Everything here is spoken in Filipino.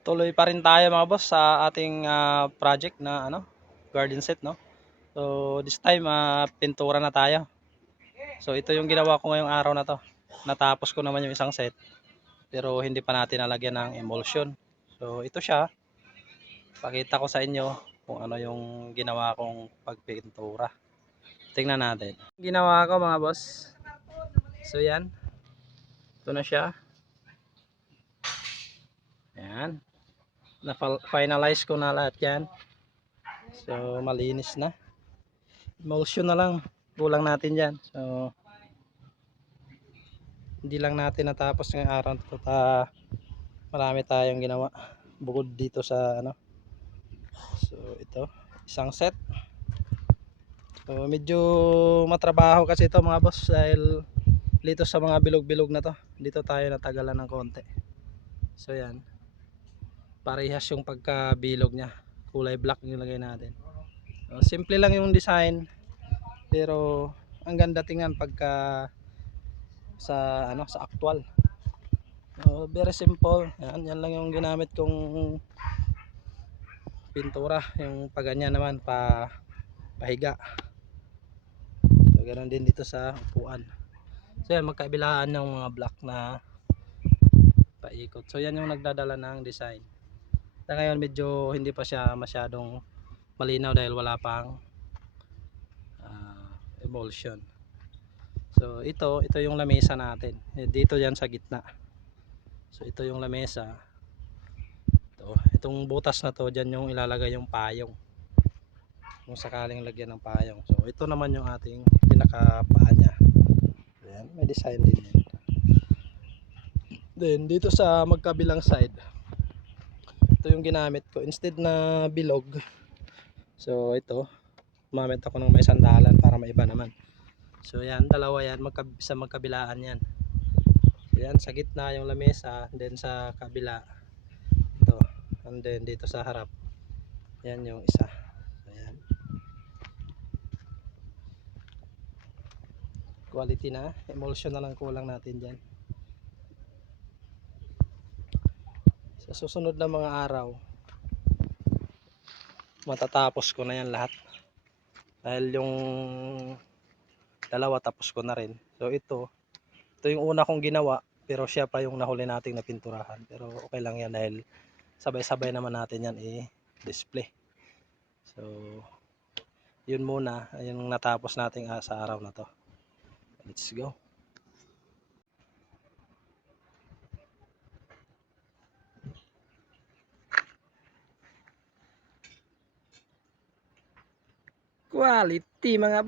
Tuloy pa rin tayo mga boss sa ating project na garden set, no. So this time pintura na tayo. So ito yung ginawa ko ngayong araw na to. Natapos ko naman yung isang set pero hindi pa natin nalagyan ng emulsion. So ito siya. Pakita ko sa inyo kung ano yung ginawa kong pagpintura. Tingnan natin. Ginawa ko mga boss. So yan. Ito na siya. Ayan. Na-finalize ko na lahat yan. So malinis na. Emulsion na lang. Kulang natin yan. So hindi lang natin natapos ngayong araw ito. Marami tayong ginawa. Bukod dito sa So ito. Isang set. So medyo matrabaho kasi ito mga boss. Dahil dito sa mga bilog-bilog na to. Dito tayo natagalan ng konti. So yan. Parehas yung pagkabilog niya. Kulay black yung lagay natin. So, simple lang yung design. Pero ang ganda tingnan pagka sa actual. So, very simple. Yan lang yung ginamit kong pintura. Yung paganyan naman pahiga. So ganoon din dito sa upuan. So yan, magkabilaan ng mga block na paikot. So yan yung nagdadala ng design. Sa ngayon medyo hindi pa siya masyadong malinaw dahil wala pang emulsion. So ito yung lamesa natin. Dito yan sa gitna. So ito yung lamesa. Itong butas na to, dyan yung ilalagay yung payong. Kung sakaling lagyan ng payong. So ito naman yung ating pinakapaa niya. Ayan, may design din yan. Then dito sa magkabilang side, ito yung ginamit ko. Instead na bilog, so ito, gumamit ako ng may sandalan para maiba naman. So yan, dalawa yan, sa magkabilaan yan. So yan, sa gitna yung lamesa, then sa kabila ito, and then dito sa harap yan yung isa. So yan, quality na, emulsion na lang kulang natin dyan. Sa susunod na mga araw matatapos ko na yan lahat, dahil yung dalawa tapos ko na rin. So ito yung una kong ginawa, pero siya pa yung nahuli nating napinturahan. Pero okay lang yan dahil sabay-sabay naman natin yan i-display. So yun muna yung natapos nating sa araw na to. Let's go. Quality mga